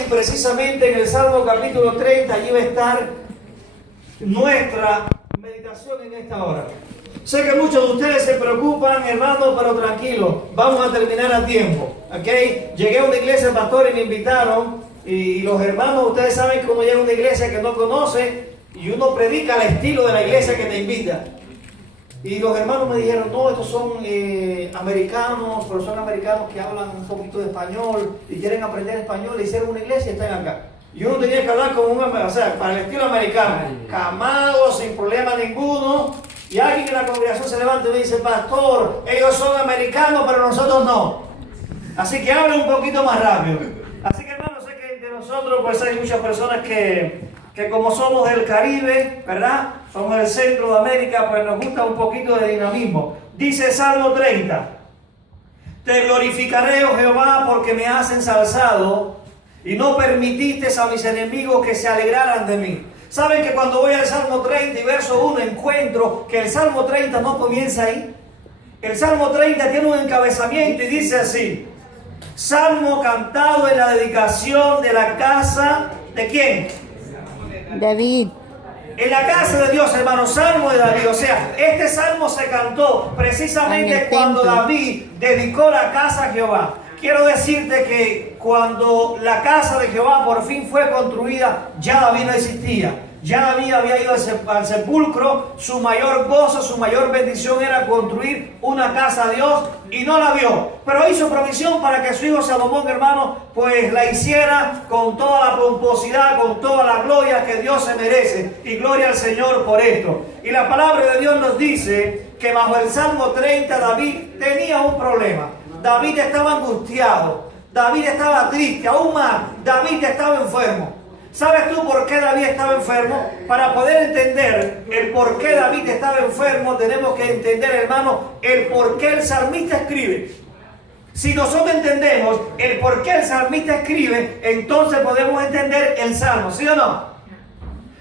y precisamente en el Salmo capítulo 30, allí va a estar nuestra meditación en esta hora. Sé que muchos de ustedes se preocupan, hermanos, pero tranquilos, vamos a terminar a tiempo, ¿ok? Llegué a una iglesia, pastor, y me invitaron, y los hermanos, ustedes saben que uno llega a una iglesia que no conoce, y uno predica al estilo de la iglesia que te invita. Y los hermanos me dijeron, no, estos son americanos, pero son americanos que hablan un poquito de español y quieren aprender español, y hicieron una iglesia y están acá. Y uno tenía que hablar como o sea, para el estilo americano, calmado, sin problema ninguno. Y alguien en la congregación se levanta y me dice, pastor, ellos son americanos, pero nosotros no. Así que habla un poquito más rápido. Así que, hermanos, sé que entre nosotros pues hay muchas personas que como somos del Caribe, ¿verdad? Somos del centro de América, pues nos gusta un poquito de dinamismo. Dice Salmo 30, te glorificaré, oh Jehová, porque me has ensalzado y no permitiste a mis enemigos que se alegraran de mí. ¿Saben que cuando voy al Salmo 30 y verso 1 encuentro que el Salmo 30 no comienza ahí? El Salmo 30 tiene un encabezamiento y dice así: Salmo cantado en la dedicación de la casa, ¿de quién? David. En la casa de Dios, hermano, Salmo de David. O sea, este salmo se cantó precisamente cuando David dedicó la casa a Jehová. Quiero decirte que cuando la casa de Jehová por fin fue construida, ya David no existía. Ya David había ido al sepulcro, su mayor gozo, su mayor bendición era construir una casa a Dios y no la vio. Pero hizo provisión para que su hijo Salomón, hermano, pues la hiciera con toda la pomposidad, con toda la gloria que Dios se merece. Y gloria al Señor por esto. Y la palabra de Dios nos dice que bajo el Salmo 30 David tenía un problema. David estaba angustiado, David estaba triste, aún más, David estaba enfermo. ¿Sabes tú por qué David estaba enfermo? Para poder entender el por qué David estaba enfermo, tenemos que entender, hermano, el por qué el salmista escribe. Si nosotros entendemos el por qué el salmista escribe, entonces podemos entender el salmo, ¿sí o no?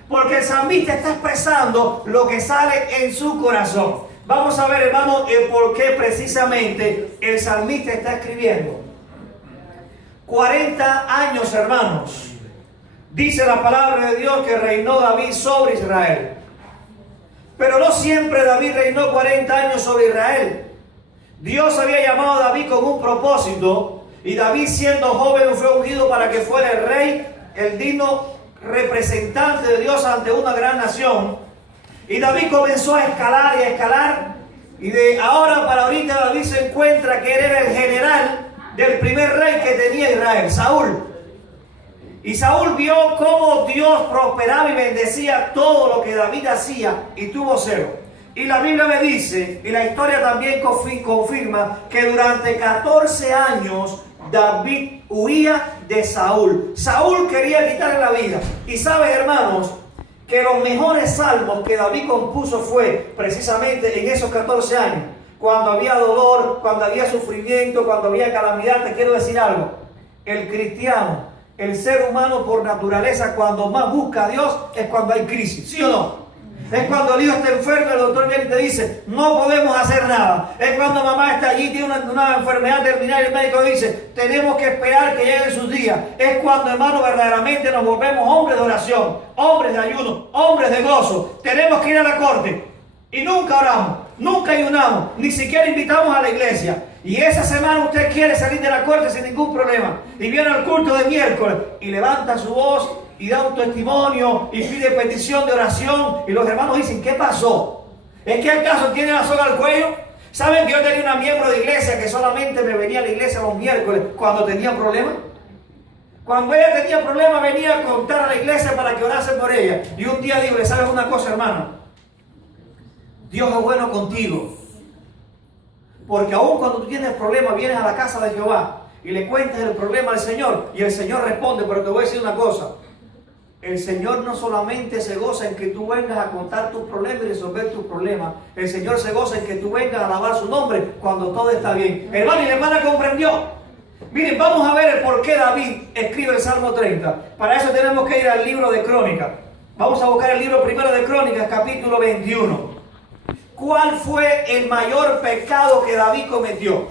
Porque el salmista está expresando lo que sale en su corazón. Vamos a ver, hermano, el por qué precisamente el salmista está escribiendo. 40 años, hermanos. Dice la palabra de Dios que reinó David sobre Israel. Pero no siempre David reinó 40 años sobre Israel. Dios había llamado a David con un propósito, y David, siendo joven, fue ungido para que fuera el rey, el digno representante de Dios ante una gran nación. Y David comenzó a escalar, y de ahora para ahorita David se encuentra que él era el general del primer rey que tenía Israel, Saúl. Y Saúl vio cómo Dios prosperaba y bendecía todo lo que David hacía, y tuvo celo. Y la Biblia me dice, y la historia también confirma, que durante 14 años David huía de Saúl. Saúl quería quitarle la vida. Y sabes, hermanos, que los mejores salmos que David compuso fue precisamente en esos 14 años. Cuando había dolor, cuando había sufrimiento, cuando había calamidad. Te quiero decir algo. El cristiano, el ser humano por naturaleza, cuando más busca a Dios es cuando hay crisis, ¿sí o no? Es cuando el hijo está enfermo, el doctor viene y te dice, no podemos hacer nada. Es cuando mamá está allí, tiene una enfermedad terminal, y el médico dice, tenemos que esperar que lleguen sus días. Es cuando, hermano, verdaderamente nos volvemos hombres de oración, hombres de ayuno, hombres de gozo. Tenemos que ir a la corte y nunca oramos, nunca ayunamos, ni siquiera invitamos a la iglesia. Y esa semana usted quiere salir de la corte sin ningún problema, y viene al culto de miércoles y levanta su voz y da un testimonio y pide petición de oración, y los hermanos dicen, ¿qué pasó? ¿Es que acaso tiene la soga al cuello? ¿Saben que yo tenía una miembro de iglesia que solamente me venía a la iglesia los miércoles cuando tenía problemas? Cuando ella tenía problemas venía a contar a la iglesia para que orase por ella. Y un día digo, ¿sabes una cosa, hermano? Dios es bueno contigo. Porque aún cuando tú tienes problemas, vienes a la casa de Jehová y le cuentas el problema al Señor, y el Señor responde. Pero te voy a decir una cosa: el Señor no solamente se goza en que tú vengas a contar tus problemas y resolver tus problemas. El Señor se goza en que tú vengas a alabar su nombre cuando todo está bien. Hermano, y la hermana comprendió. Miren, vamos a ver el por qué David escribe el Salmo 30. Para eso tenemos que ir al libro de Crónicas. Vamos a buscar el libro primero de Crónicas, capítulo 21. ¿Cuál fue el mayor pecado que David cometió?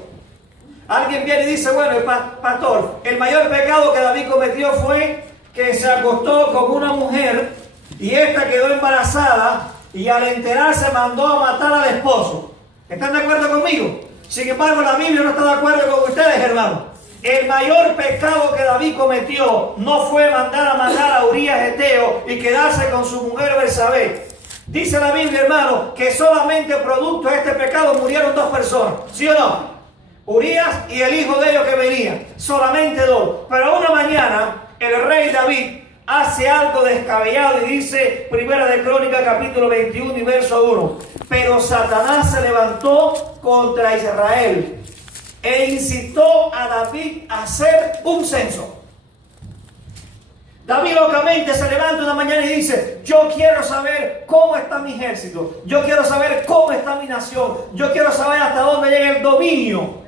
Alguien viene y dice, bueno, pastor, el mayor pecado que David cometió cometió fue que se acostó con una mujer y esta quedó embarazada y al enterarse mandó a matar al esposo. ¿Están de acuerdo conmigo? Sin embargo, la Biblia no está de acuerdo con ustedes, hermanos. El mayor pecado que David cometió no fue mandar a matar a Urías Eteo y quedarse con su mujer Betsabé. Dice la Biblia, hermano, que solamente producto de este pecado murieron 2 personas. ¿Sí o no? Urías y el hijo de ellos que venía. Solamente 2. Pero una mañana, el rey David hace algo descabellado y dice, Primera de Crónicas, capítulo 21 y verso 1. Pero Satanás se levantó contra Israel e incitó a David a hacer un censo. David locamente se levanta una mañana y dice, yo quiero saber cómo está mi ejército, yo quiero saber cómo está mi nación, yo quiero saber hasta dónde llega el dominio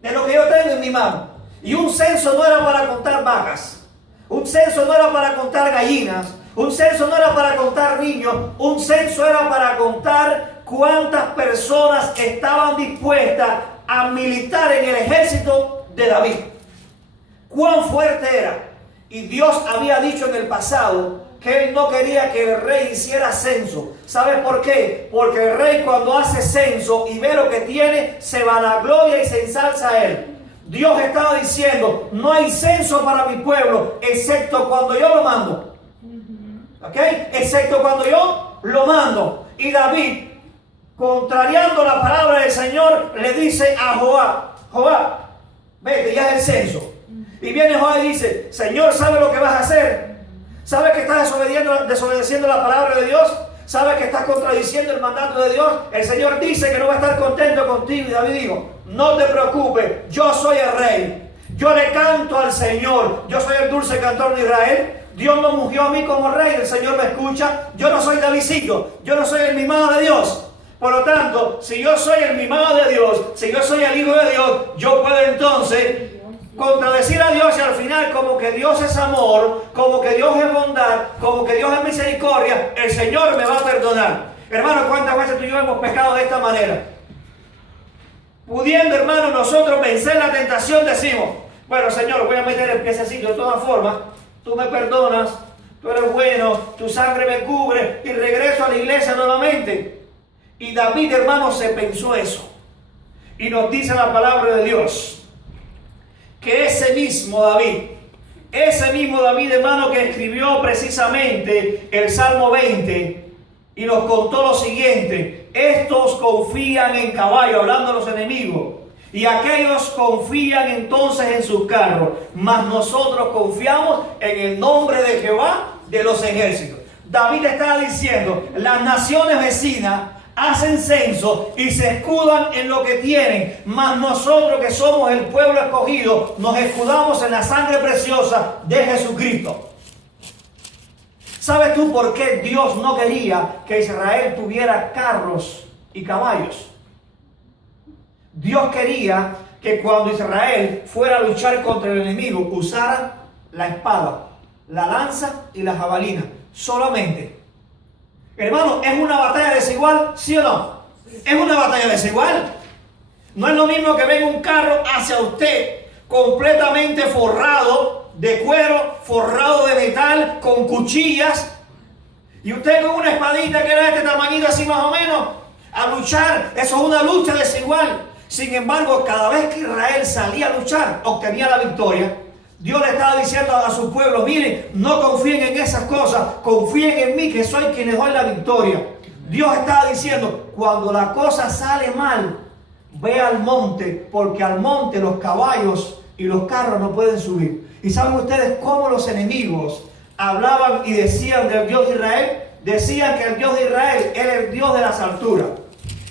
de lo que yo tengo en mi mano. Y un censo no era para contar vacas, un censo no era para contar gallinas, un censo no era para contar niños, un censo era para contar cuántas personas estaban dispuestas a militar en el ejército de David. Cuán fuerte era. Y Dios había dicho en el pasado que Él no quería que el rey hiciera censo. ¿Sabe por qué? Porque el rey cuando hace censo y ve lo que tiene, se vanagloria y se ensalza a él. Dios estaba diciendo, no hay censo para mi pueblo, excepto cuando yo lo mando. ¿Ok? Excepto cuando yo lo mando. Y David, contrariando la palabra del Señor, le dice a Joab, Joab, vete, ya es el censo. Y viene Joab y dice, Señor, ¿sabe lo que vas a hacer? ¿Sabes que estás desobedeciendo la palabra de Dios? ¿Sabes que estás contradiciendo el mandato de Dios? El Señor dice que no va a estar contento contigo. Y David dijo, no te preocupes, yo soy el rey. Yo le canto al Señor. Yo soy el dulce cantor de Israel. Dios me ungió a mí como rey. El Señor me escucha. Yo no soy Davidcillo. Yo no soy el mimado de Dios. Por lo tanto, si yo soy el mimado de Dios, si yo soy el hijo de Dios, yo puedo entonces contradecir a Dios y al final, como que Dios es amor, como que Dios es bondad, como que Dios es misericordia, el Señor me va a perdonar. Hermano, ¿cuántas veces tú y yo hemos pecado de esta manera? Pudiendo, hermano, nosotros vencer la tentación, decimos, bueno, Señor, voy a meter el piececito de todas formas, tú me perdonas, tú eres bueno, tu sangre me cubre y regreso a la iglesia nuevamente. Y David, hermano, se pensó eso. Y nos dice la palabra de Dios que ese mismo David, hermano, que escribió precisamente el Salmo 20 y nos contó lo siguiente: estos confían en caballo, hablando de los enemigos, y aquellos confían entonces en sus carros, mas nosotros confiamos en el nombre de Jehová de los ejércitos. David estaba diciendo, las naciones vecinas hacen censo y se escudan en lo que tienen, mas nosotros que somos el pueblo escogido nos escudamos en la sangre preciosa de Jesucristo. ¿Sabes tú por qué Dios no quería que Israel tuviera carros y caballos? Dios quería que cuando Israel fuera a luchar contra el enemigo usara la espada, la lanza y la jabalina solamente. Hermano, ¿es una batalla desigual? ¿Sí o no? Es una batalla desigual. No es lo mismo que venga un carro hacia usted completamente forrado de cuero, forrado de metal, con cuchillas, y usted con una espadita que era de este tamañito así más o menos, a luchar. Eso es una lucha desigual. Sin embargo, cada vez que Israel salía a luchar, obtenía la victoria. Dios le estaba diciendo a su pueblo, miren, no confíen en esas cosas, confíen en mí, que soy quien les doy la victoria. Dios estaba diciendo, cuando la cosa sale mal, ve al monte, porque al monte los caballos y los carros no pueden subir. ¿Y saben ustedes cómo los enemigos hablaban y decían del Dios de Israel? Decían que el Dios de Israel era el Dios de las alturas.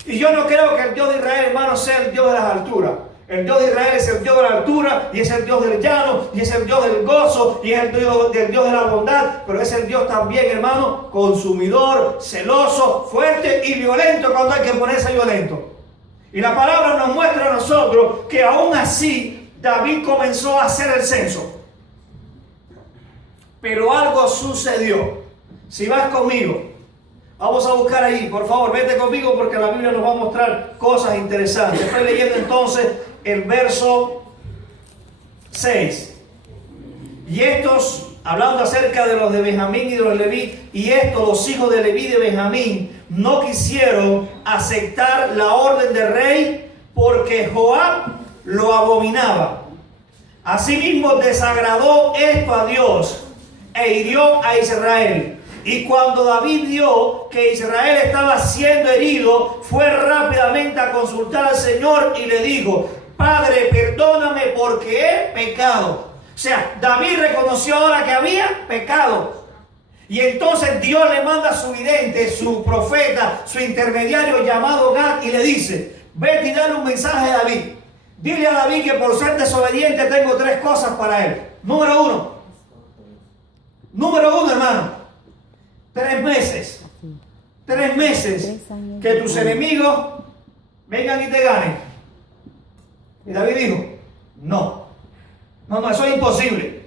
Y yo no creo que el Dios de Israel, hermano, sea el Dios de las alturas. El Dios de Israel es el Dios de la altura, y es el Dios del llano, y es el Dios del gozo, y es el Dios de la bondad, pero es el Dios también, hermano, consumidor, celoso, fuerte y violento cuando hay que ponerse violento. Y la palabra nos muestra a nosotros que aún así David comenzó a hacer el censo. Pero algo sucedió. Si vas conmigo, vamos a buscar ahí, por favor, vete conmigo porque la Biblia nos va a mostrar cosas interesantes. Estoy leyendo entonces el verso 6. Y estos, hablando acerca de los de Benjamín y de los de Leví, y estos, los hijos de Leví y de Benjamín, no quisieron aceptar la orden del rey porque Joab lo abominaba. Asimismo desagradó esto a Dios e hirió a Israel. Y cuando David vio que Israel estaba siendo herido, fue rápidamente a consultar al Señor y le dijo: Padre, perdóname porque he pecado. O sea, David reconoció ahora que había pecado. Y entonces Dios le manda a su vidente, su profeta, su intermediario llamado Gad, y le dice: vete y dale un mensaje a David. Dile a David que por ser desobediente tengo 3 cosas para él. Número uno, hermano, 3 meses. 3 meses que tus enemigos vengan y te ganen. Y David dijo: no, eso es imposible.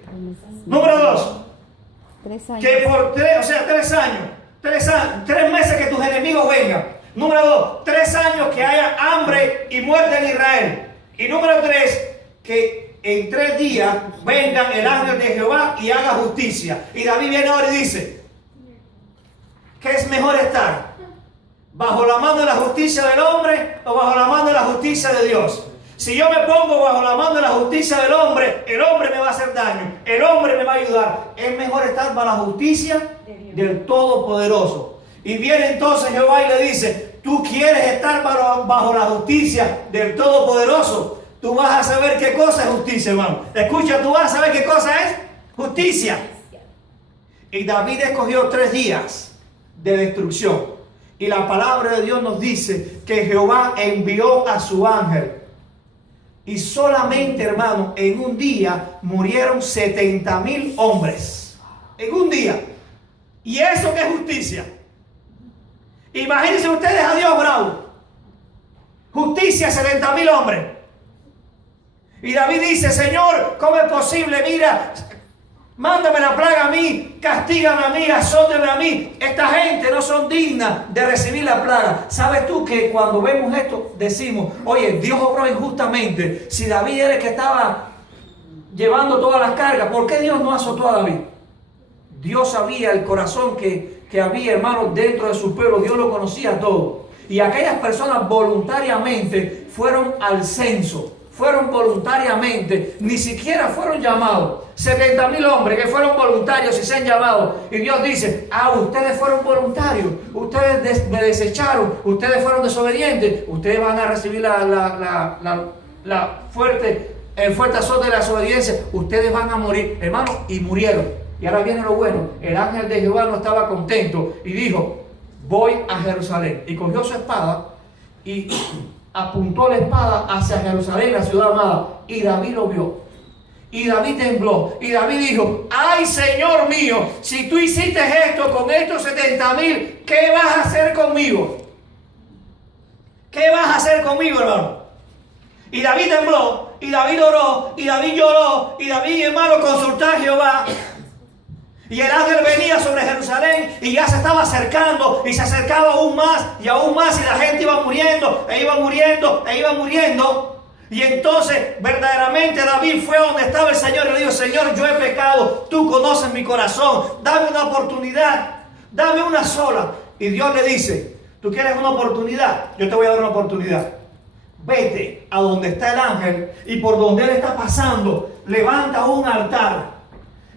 Número 2, que por 3 años, 3 meses que tus enemigos vengan. Número 2, 3 años que haya hambre y muerte en Israel. Y número 3, que en 3 días venga el ángel de Jehová y haga justicia. Y David viene ahora y dice: ¿qué es mejor estar? ¿Bajo la mano de la justicia del hombre o bajo la mano de la justicia de Dios? Si yo me pongo bajo la mano de la justicia del hombre, el hombre me va a hacer daño, el hombre me va a ayudar. Es mejor estar bajo la justicia del Todopoderoso. Y viene entonces Jehová y le dice: tú quieres estar bajo la justicia del Todopoderoso. Tú vas a saber qué cosa es justicia, hermano. Escucha, tú vas a saber qué cosa es justicia. Y David escogió 3 días de destrucción. Y la palabra de Dios nos dice que Jehová envió a su ángel. Y solamente, hermano, en un día murieron 70,000 hombres. En un día. ¿Y eso qué es justicia? Imagínense ustedes a Dios bravo. Justicia, 70,000 hombres. Y David dice: Señor, ¿cómo es posible? Mira, mándame la plaga a mí, castígame a mí, azóteme a mí. Esta gente no son dignas de recibir la plaga. ¿Sabes tú que cuando vemos esto decimos: oye, Dios obró injustamente? Si David era el que estaba llevando todas las cargas, ¿por qué Dios no azotó a David? Dios sabía el corazón que había, hermanos, dentro de su pueblo. Dios lo conocía todo. Y aquellas personas voluntariamente fueron al censo. Fueron voluntariamente, ni siquiera fueron llamados. 70,000 hombres que fueron voluntarios y se han llamado. Y Dios dice: ustedes fueron voluntarios, ustedes me desecharon, ustedes fueron desobedientes, ustedes van a recibir el fuerte azote de la desobediencia, ustedes van a morir, hermano. Y murieron. Y ahora viene lo bueno: el ángel de Jehová no estaba contento y dijo: voy a Jerusalén. Y cogió su espada y apuntó la espada hacia Jerusalén, la ciudad amada. Y David lo vio. Y David tembló. Y David dijo: ay, Señor mío, si tú hiciste esto con estos 70,000, ¿qué vas a hacer conmigo? ¿Qué vas a hacer conmigo, hermano? Y David tembló. Y David oró. Y David lloró. Y David, hermano, consultó a Jehová. Y el ángel venía sobre Jerusalén y ya se estaba acercando y se acercaba aún más y aún más, y la gente iba muriendo e iba muriendo e iba muriendo. Y entonces verdaderamente David fue donde estaba el Señor y le dijo: Señor, yo he pecado, tú conoces mi corazón, dame una oportunidad, dame una sola. Y Dios le dice: ¿tú quieres una oportunidad? Yo te voy a dar una oportunidad. Vete a donde está el ángel y por donde él está pasando, levanta un altar.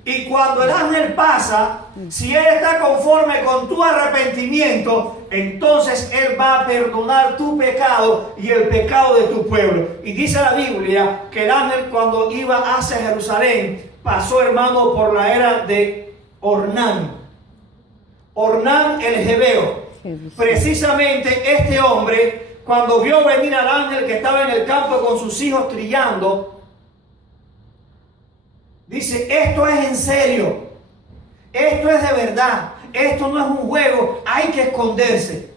Y cuando el ángel pasa, si él está conforme con tu arrepentimiento, entonces él va a perdonar tu pecado y el pecado de tu pueblo. Y dice la Biblia que el ángel, cuando iba hacia Jerusalén, pasó, hermano, por la era de Ornán. Ornán el Jebeo. Precisamente este hombre, cuando vio venir al ángel que estaba en el campo con sus hijos trillando, dice: esto es en serio, esto es de verdad, esto no es un juego, hay que esconderse.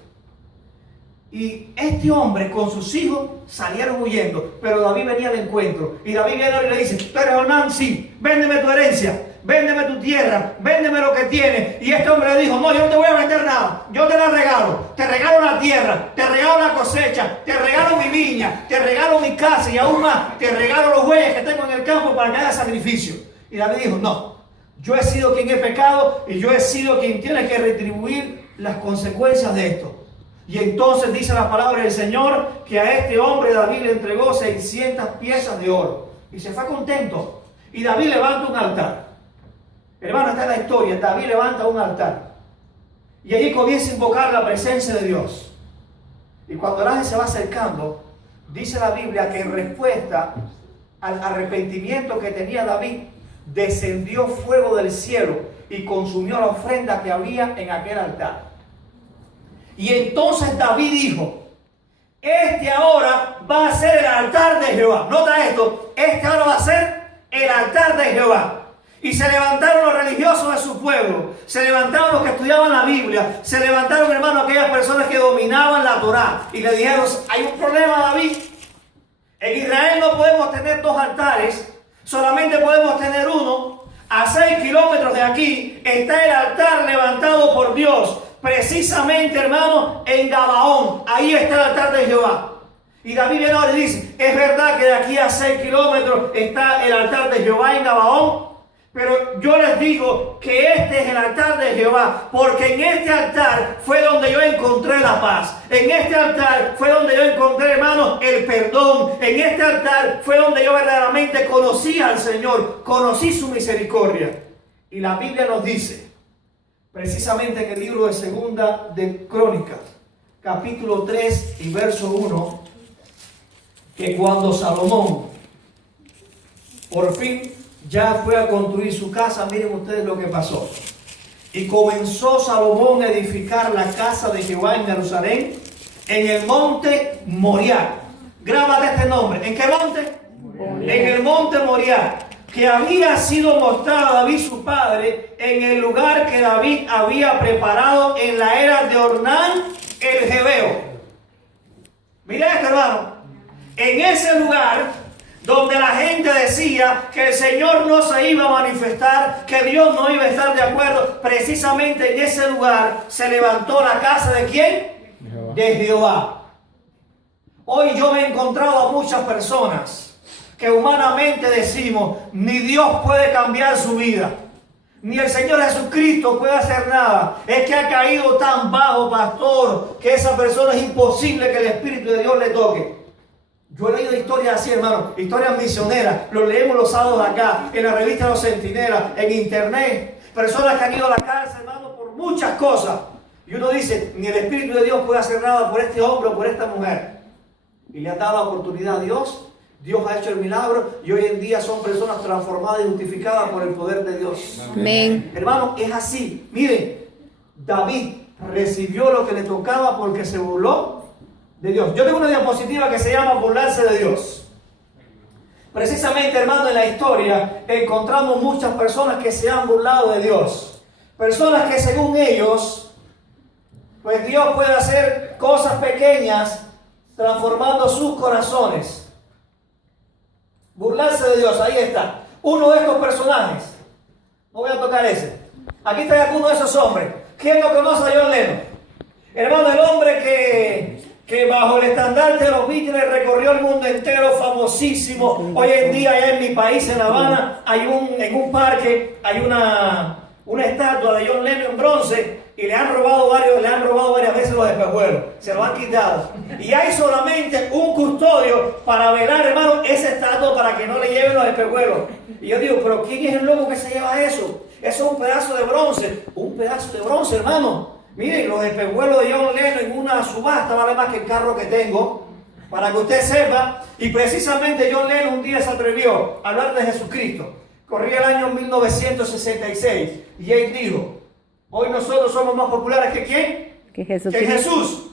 Y este hombre con sus hijos salieron huyendo, pero David venía al encuentro. Y David viene y le dice: ¿tú eres Ornán? Sí, véndeme tu herencia, véndeme tu tierra, véndeme lo que tienes. Y este hombre le dijo: no, yo no te voy a vender nada, yo te la regalo. Te regalo la tierra, te regalo la cosecha, te regalo mi viña, te regalo mi casa y aún más, te regalo los bueyes que tengo en el campo para que haga sacrificio. Y David dijo, no, yo he sido quien he pecado y yo he sido quien tiene que retribuir las consecuencias de esto. Y entonces dice la palabra del Señor que a este hombre David le entregó 600 piezas de oro. Y se fue contento. Y David levanta un altar. Hermano, está en la historia. David levanta un altar. Y allí comienza a invocar la presencia de Dios. Y cuando el ángel se va acercando, dice la Biblia que en respuesta al arrepentimiento que tenía David, descendió fuego del cielo y consumió la ofrenda que había en aquel altar. Y entonces David dijo, este ahora va a ser el altar de Jehová. Nota esto, este ahora va a ser el altar de Jehová. Y se levantaron los religiosos de su pueblo, se levantaron los que estudiaban la Biblia, se levantaron, hermano, aquellas personas que dominaban la Torá y le dijeron, hay un problema, David. En Israel no podemos tener dos altares, solamente podemos tener uno. A 6 kilómetros de aquí está el altar levantado por Dios, precisamente, hermano, en Gabaón. Ahí está el altar de Jehová. Y David viene ahora y dice, es verdad que de aquí a 6 kilómetros está el altar de Jehová en Gabaón. Pero yo les digo que este es el altar de Jehová, porque en este altar fue donde yo encontré la paz. En este altar fue donde yo encontré, hermano, el perdón. En este altar fue donde yo verdaderamente conocí al Señor, conocí su misericordia. Y la Biblia nos dice, precisamente en el libro de Segunda de Crónicas, capítulo 3 y verso 1, que cuando Salomón por fin ya fue a construir su casa, miren ustedes lo que pasó. Y comenzó Salomón a edificar la casa de Jehová en Jerusalén, en el monte Moriah. Grábate este nombre. ¿En qué monte? Moriah. En el monte Moriah, que había sido mostrado a David su padre, en el lugar que David había preparado en la era de Ornán el Jebeo. Mira esto, hermano. En ese lugar donde la gente decía que el Señor no se iba a manifestar, que Dios no iba a estar de acuerdo, precisamente en ese lugar se levantó la casa ¿de quién? Jehová. De Jehová. Hoy yo me he encontrado a muchas personas que humanamente decimos, ni Dios puede cambiar su vida, ni el Señor Jesucristo puede hacer nada. Es que ha caído tan bajo, pastor, que esa persona es imposible que el Espíritu de Dios le toque. Yo he leído historias así, hermano, historias misioneras, lo leemos los sábados acá, en la revista Los Centinelas, en internet, personas que han ido a la cárcel, hermano, por muchas cosas. Y uno dice, ni el Espíritu de Dios puede hacer nada por este hombre o por esta mujer. Y le han dado la oportunidad a Dios, Dios ha hecho el milagro y hoy en día son personas transformadas y justificadas por el poder de Dios. Amén. Hermano, es así. Miren, David recibió lo que le tocaba porque se burló de Dios. Yo tengo una diapositiva que se llama burlarse de Dios. Precisamente, hermano, en la historia encontramos muchas personas que se han burlado de Dios. Personas que según ellos, pues Dios puede hacer cosas pequeñas transformando sus corazones. Burlarse de Dios, ahí está. Uno de estos personajes, no voy a tocar ese. Aquí está uno de esos hombres. ¿Quién no conoce a John Lennon? Hermano, el hombre que bajo el estandarte de los Beatles recorrió el mundo entero, famosísimo. Hoy en día allá en mi país, en La Habana, en un parque hay una estatua de John Lennon en bronce y le han robado varias veces los espejuelos. Se lo han quitado. Y hay solamente un custodio para velar, hermano, esa estatua para que no le lleven los espejuelos. Y yo digo, pero ¿quién es el loco que se lleva eso? Eso es un pedazo de bronce. Un pedazo de bronce, hermano. Miren, los espejuelos de John Lennon en una subasta vale más que el carro que tengo, para que usted sepa. Y precisamente John Lennon un día se atrevió a hablar de Jesucristo. Corría el año 1966 y él dijo, hoy nosotros somos más populares que ¿quién? Que Jesús. Que Jesús.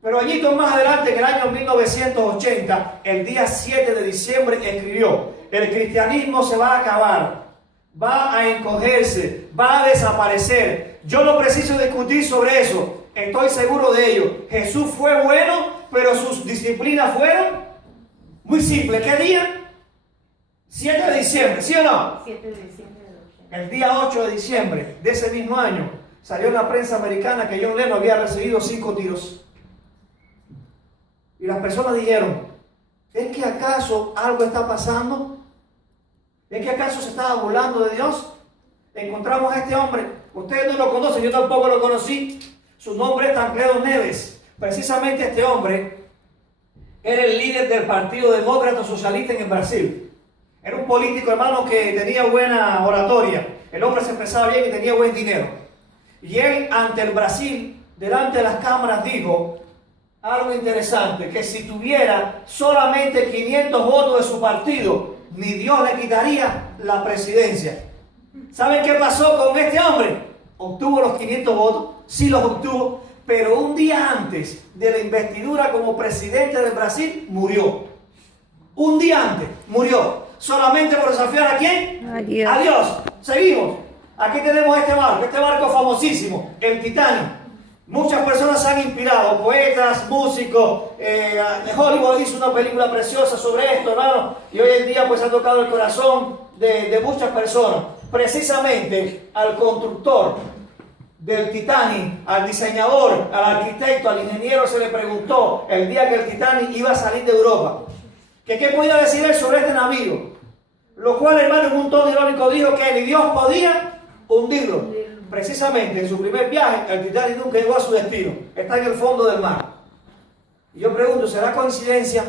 Pero añitos más adelante, en el año 1980, el día 7 de diciembre, escribió, el cristianismo se va a acabar, va a encogerse, va a desaparecer. Yo no preciso discutir sobre eso, estoy seguro de ello. Jesús fue bueno, pero sus disciplinas fueron muy simples. ¿Qué día? 7 de diciembre, ¿sí o no? 7 de diciembre de 80. El día 8 de diciembre de ese mismo año, salió en la prensa americana que John Lennon había recibido 5 tiros. Y las personas dijeron, ¿es que acaso algo está pasando? ¿Es que acaso se estaba burlando de Dios? Encontramos a este hombre. Ustedes no lo conocen, yo tampoco lo conocí. Su nombre es Tancredo Neves. Precisamente este hombre era el líder del Partido Demócrata Socialista en el Brasil. Era un político, hermano, que tenía buena oratoria. El hombre se expresaba bien y tenía buen dinero. Y él, ante el Brasil, delante de las cámaras, dijo algo interesante, que si tuviera solamente 500 votos de su partido, ni Dios le quitaría la presidencia. ¿Saben qué pasó con este hombre? Obtuvo los 500 votos, sí los obtuvo, pero un día antes de la investidura como presidente del Brasil, murió. Un día antes, murió. ¿Solamente por desafiar a quién? A Dios. A Dios. Seguimos. Aquí tenemos este barco famosísimo, el Titanic. Muchas personas se han inspirado, poetas, músicos. Hollywood hizo una película preciosa sobre esto, hermano. Y hoy en día pues ha tocado el corazón de muchas personas. Precisamente al constructor del Titanic, al diseñador, al arquitecto, al ingeniero se le preguntó el día que el Titanic iba a salir de Europa, que qué podía decir él sobre este navío. Lo cual, hermano, en un tono irónico dijo que ni Dios podía hundirlo. Precisamente en su primer viaje, el Titanic nunca llegó a su destino. Está en el fondo del mar. Y yo pregunto, ¿será coincidencia?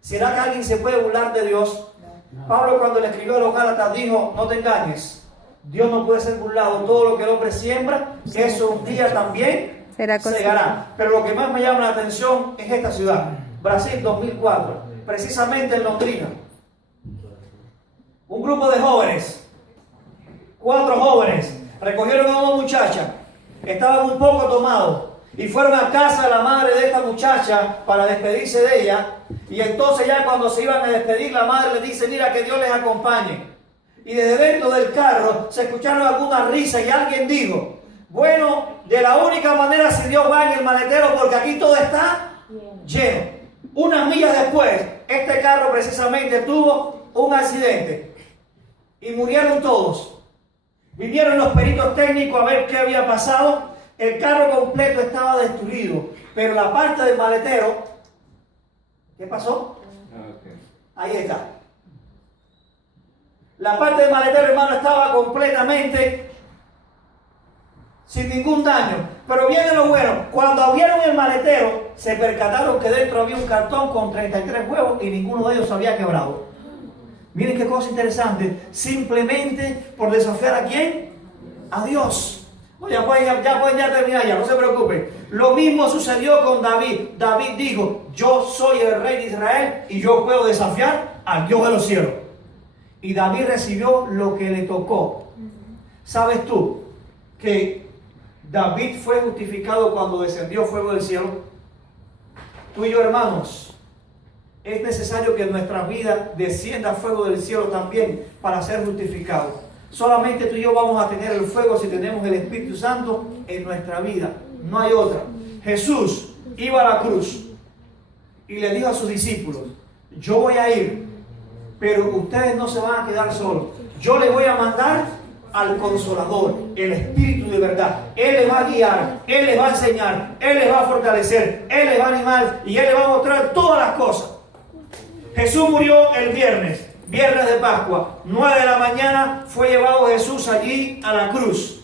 ¿Será que alguien se puede burlar de Dios? Pablo, cuando le escribió a los Gálatas, dijo, no te engañes. Dios no puede ser burlado. Todo lo que el hombre siembra, eso un día también segará. Pero lo que más me llama la atención es esta ciudad, Brasil 2004, precisamente en Londrina. Un grupo de jóvenes, 4 jóvenes, recogieron a una muchacha, estaban un poco tomados y fueron a casa de la madre de esta muchacha para despedirse de ella. Y entonces ya cuando se iban a despedir, la madre les dice, mira, que Dios les acompañe. Y desde dentro del carro se escucharon algunas risas y alguien dijo, bueno, de la única manera si Dios va en el maletero, porque aquí todo está lleno. Unas millas después, este carro precisamente tuvo un accidente y murieron todos. Vinieron los peritos técnicos a ver qué había pasado. El carro completo estaba destruido, pero la parte del maletero, ¿qué pasó? Ahí está. La parte del maletero, hermano, estaba completamente sin ningún daño. Pero viene lo bueno, cuando abrieron el maletero, se percataron que dentro había un cartón con 33 huevos y ninguno de ellos se había quebrado. Miren qué cosa interesante, simplemente por desafiar ¿a quién? A Dios. Oye, ya pueden terminar ya, no se preocupen. Lo mismo sucedió con David. David dijo, yo soy el rey de Israel y yo puedo desafiar al Dios de los cielos. Y David recibió lo que le tocó. ¿Sabes tú que David fue justificado cuando descendió fuego del cielo? Tú y yo, hermanos, es necesario que en nuestra vida descienda fuego del cielo también para ser justificados. Solamente tú y yo vamos a tener el fuego si tenemos el Espíritu Santo en nuestra vida. No hay otra. Jesús iba a la cruz y le dijo a sus discípulos, yo voy a ir, pero ustedes no se van a quedar solos. Yo les voy a mandar al Consolador, el Espíritu de verdad. Él les va a guiar, Él les va a enseñar, Él les va a fortalecer, Él les va a animar y Él les va a mostrar todas las cosas. Jesús murió el viernes de Pascua, 9 de la mañana fue llevado Jesús allí a la cruz.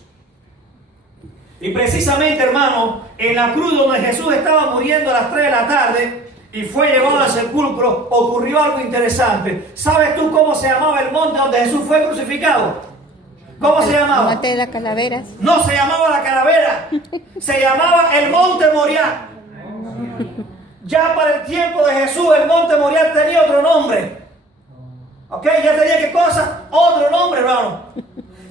Y precisamente, hermano, en la cruz donde Jesús estaba muriendo a las 3 de la tarde y fue llevado al sepulcro, ocurrió algo interesante. ¿Sabes tú cómo se llamaba el monte donde Jesús fue crucificado? ¿Cómo se llamaba? El monte de las calaveras. No se llamaba la calavera, se llamaba el monte Moriah. Ya para el tiempo de Jesús el monte Moriah tenía otro nombre. ¿Ok? Ya tenía ¿qué cosa? Otro nombre, hermano.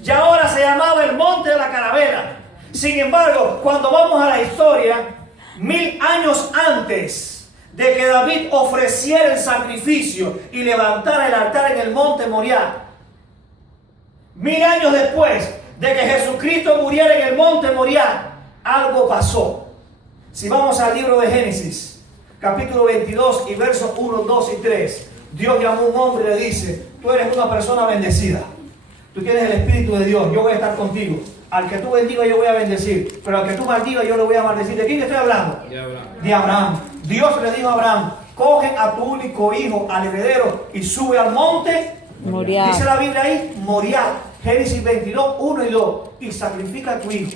Y ahora se llamaba el monte de la calavera. Sin embargo, cuando vamos a la historia, 1000 años antes de que David ofreciera el sacrificio y levantara el altar en el monte Moriah, 1000 años después de que Jesucristo muriera en el monte Moriah, algo pasó. Si vamos al libro de Génesis, capítulo 22 y versos 1, 2 y 3, Dios llamó a un hombre y le dice, tú eres una persona bendecida, tú tienes el Espíritu de Dios, yo voy a estar contigo. Al que tú bendigas yo voy a bendecir, pero al que tú maldigas yo le voy a maldecir. ¿De quién estoy hablando? De Abraham. Dios le dijo a Abraham, coge a tu único hijo, al heredero, y sube al monte Moriah. Dice la Biblia ahí, Moriah. Génesis 22, 1 y 2. Y sacrifica a tu hijo.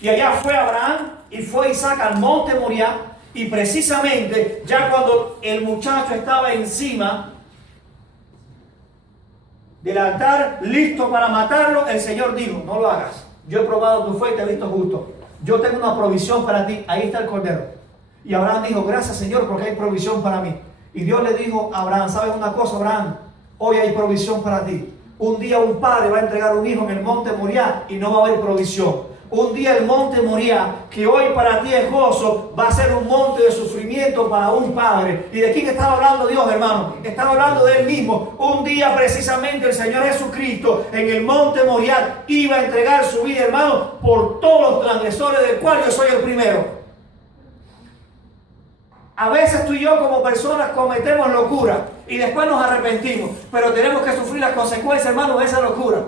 Y allá fue Abraham y fue Isaac al monte Moriah. Y precisamente ya cuando el muchacho estaba encima del altar, listo para matarlo, el Señor dijo, no lo hagas. Yo he probado tu fe y te he visto justo. Yo tengo una provisión para ti. Ahí está el cordero. Y Abraham dijo, gracias Señor porque hay provisión para mí. Y Dios le dijo a Abraham, ¿sabes una cosa, Abraham? Hoy hay provisión para ti. Un día un padre va a entregar un hijo en el monte Moriah y no va a haber provisión. Un día el monte Moriah, que hoy para ti es gozo, va a ser un monte de sufrimiento para un padre. ¿Y de quién estaba hablando Dios, hermano? Estaba hablando de Él mismo. Un día precisamente el Señor Jesucristo en el monte Moriah iba a entregar su vida, hermano, por todos los transgresores, del cual yo soy el primero. A veces tú y yo como personas cometemos locura y después nos arrepentimos, pero tenemos que sufrir las consecuencias, hermano, de esa locura.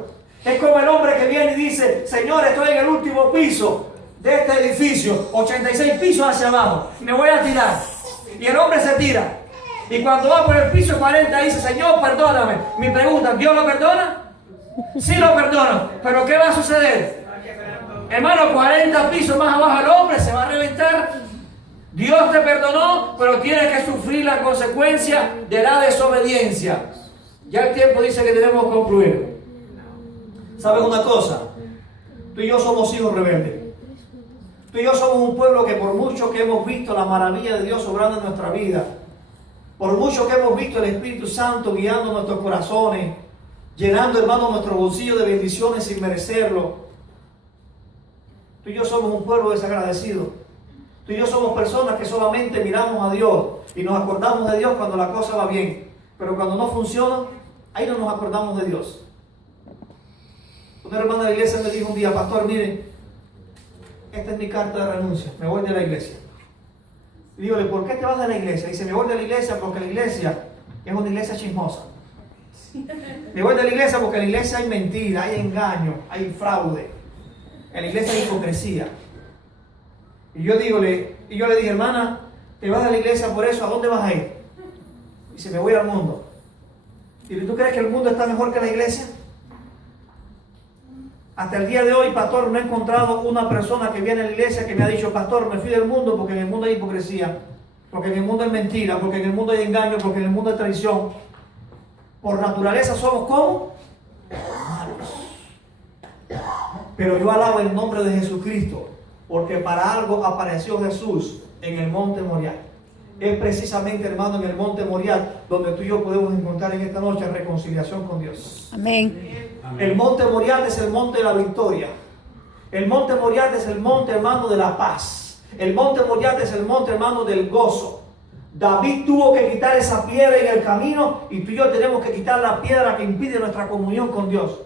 Es como el hombre que viene y dice, Señor, estoy en el último piso de este edificio, 86 pisos hacia abajo, y me voy a tirar. Y el hombre se tira. Y cuando va por el piso 40 dice, Señor, perdóname. Mi pregunta, ¿Dios lo perdona? Sí lo perdona, pero ¿qué va a suceder? Hermano, 40 pisos más abajo el hombre se va a reventar. Dios te perdonó, pero tienes que sufrir la consecuencia de la desobediencia. Ya el tiempo dice que tenemos que concluir. ¿Sabes una cosa? Tú y yo somos hijos rebeldes. Tú y yo somos un pueblo que por mucho que hemos visto la maravilla de Dios obrando en nuestra vida, por mucho que hemos visto el Espíritu Santo guiando nuestros corazones, llenando, hermano, nuestro bolsillo de bendiciones sin merecerlo, tú y yo somos un pueblo desagradecido. Tú y yo somos personas que solamente miramos a Dios y nos acordamos de Dios cuando la cosa va bien. Pero cuando no funciona, ahí no nos acordamos de Dios. Una hermana de la iglesia me dijo un día, pastor, mire, esta es mi carta de renuncia, me voy de la iglesia. Y digo, ¿por qué te vas de la iglesia? Dice, me voy de la iglesia porque la iglesia es una iglesia chismosa. Me voy de la iglesia porque en la iglesia hay mentira, hay engaño, hay fraude. En la iglesia hay hipocresía. Y yo le dije, hermana, ¿te vas de la iglesia por eso? ¿A dónde vas a ir? Dice, me voy al mundo. Y ¿tú crees que el mundo está mejor que la iglesia? Hasta el día de hoy, pastor, no he encontrado una persona que viene a la iglesia que me ha dicho, pastor, me fui del mundo porque en el mundo hay hipocresía, porque en el mundo hay mentira, porque en el mundo hay engaño, porque en el mundo hay traición. Por naturaleza somos ¿cómo? Malos. Pero yo alabo el nombre de Jesucristo, porque para algo apareció Jesús en el monte Moriah. Es precisamente, hermano, en el monte Moriah donde tú y yo podemos encontrar en esta noche reconciliación con Dios. Amén. El monte Moriah es el monte de la victoria. El monte Moriah es el monte, hermano, de la paz. El monte Moriah es el monte, hermano, del gozo. David tuvo que quitar esa piedra en el camino y tú y yo tenemos que quitar la piedra que impide nuestra comunión con Dios.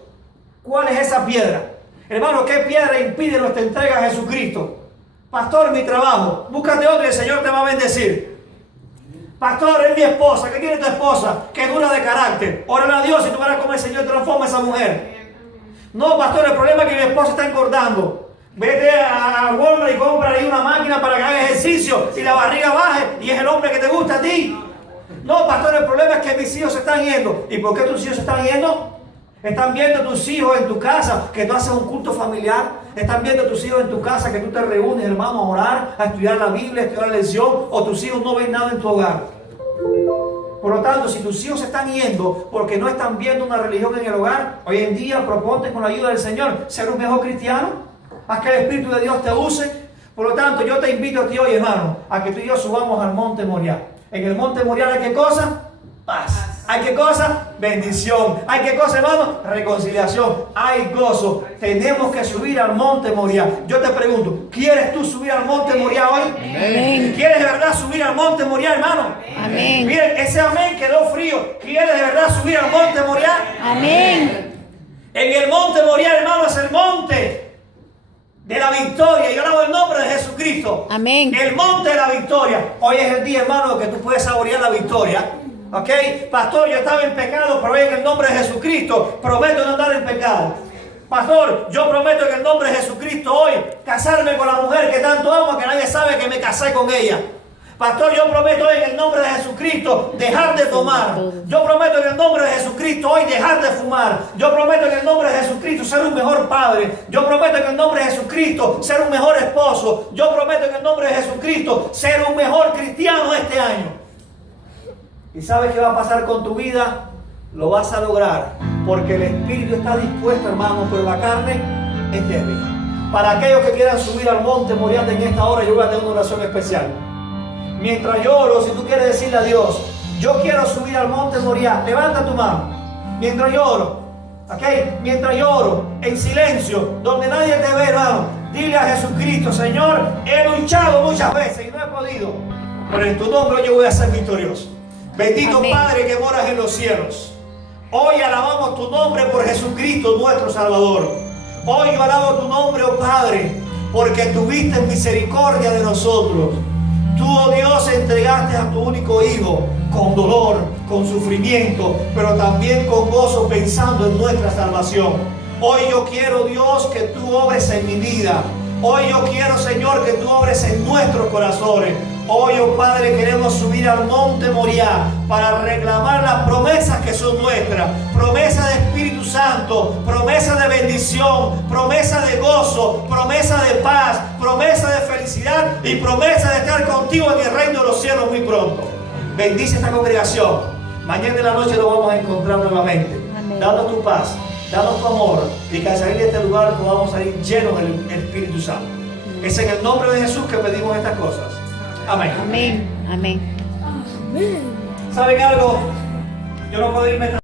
¿Cuál es esa piedra? Hermano, ¿qué piedra impide nuestra entrega a Jesucristo? Pastor, mi trabajo. Búscate otro y el Señor te va a bendecir. Pastor, es mi esposa. ¿Qué quiere tu esposa? Que es dura de carácter. Órale a Dios y tú verás cómo el Señor transforma a esa mujer. No, pastor, el problema es que mi esposa está engordando. Vete a Walmart y compra ahí una máquina para que haga ejercicio y la barriga baje y es el hombre que te gusta a ti. No, pastor, el problema es que mis hijos se están yendo. ¿Y por qué tus hijos se están yendo? Están viendo tus hijos en tu casa que tú haces un culto familiar. Están viendo tus hijos en tu casa que tú te reúnes, hermano, a orar, a estudiar la Biblia, a estudiar la lección. O tus hijos no ven nada en tu hogar. Por lo tanto, si tus hijos se están yendo porque no están viendo una religión en el hogar, hoy en día proponte con la ayuda del Señor ser un mejor cristiano. Haz que el Espíritu de Dios te use. Por lo tanto, yo te invito a ti hoy, hermano, a que tú y yo subamos al monte Moriah. En el monte Moriah hay qué cosa? Paz. ¿Hay qué cosa? Bendición. ¿Hay qué cosa, hermano? Reconciliación. Hay gozo. Tenemos que subir al monte Moriah. Yo te pregunto, ¿quieres tú subir al monte Moriah hoy? Amén. ¿Quieres de verdad subir al monte Moriah, hermano? Amén. Miren, ese amén quedó frío. ¿Quieres de verdad subir al monte Moriah? Amén. En el monte Moriah, hermano, es el monte de la victoria. Yo alabo el nombre de Jesucristo. Amén. El monte de la victoria. Hoy es el día, hermano, que tú puedes saborear la victoria. Ok, pastor, yo estaba en pecado, pero hoy en el nombre de Jesucristo prometo no andar en pecado. Pastor, yo prometo en el nombre de Jesucristo hoy casarme con la mujer que tanto amo, que nadie sabe que me casé con ella. Pastor, yo prometo en el nombre de Jesucristo dejar de tomar. Yo prometo en el nombre de Jesucristo hoy dejar de fumar. Yo prometo en el nombre de Jesucristo ser un mejor padre. Yo prometo en el nombre de Jesucristo ser un mejor esposo. Yo prometo en el nombre de Jesucristo ser un mejor cristiano este año. ¿Y sabes qué va a pasar con tu vida? Lo vas a lograr. Porque el espíritu está dispuesto, hermano, pero la carne es débil. Para aquellos que quieran subir al monte Moriah en esta hora, yo voy a tener una oración especial. Mientras yo oro, si tú quieres decirle a Dios, yo quiero subir al monte Moriah, levanta tu mano. Mientras yo oro, ¿ok? Mientras yo oro, en silencio, donde nadie te ve, hermano, dile a Jesucristo, Señor, he luchado muchas veces y no he podido, pero en tu nombre yo voy a ser victorioso. Bendito Amén. Padre que moras en los cielos. Hoy alabamos tu nombre por Jesucristo, nuestro Salvador. Hoy yo alabo tu nombre, oh Padre, porque tuviste misericordia de nosotros. Tú, oh Dios, entregaste a tu único Hijo con dolor, con sufrimiento, pero también con gozo, pensando en nuestra salvación. Hoy yo quiero, Dios, que tú obres en mi vida. Hoy yo quiero, Señor, que tú obres en nuestros corazones. Hoy, oh Padre, queremos subir al monte Moriah para reclamar las promesas que son nuestras. Promesa de Espíritu Santo, promesa de bendición, promesa de gozo, promesa de paz, promesa de felicidad y promesa de estar contigo en el reino de los cielos muy pronto. Bendice esta congregación. Mañana en la noche nos vamos a encontrar nuevamente. Amén. Danos tu paz, danos tu amor y que al salir de este lugar podamos salir llenos del Espíritu Santo. Es en el nombre de Jesús que pedimos estas cosas. Amén. Amén. Amén. ¿Saben algo? Yo no puedo irme tan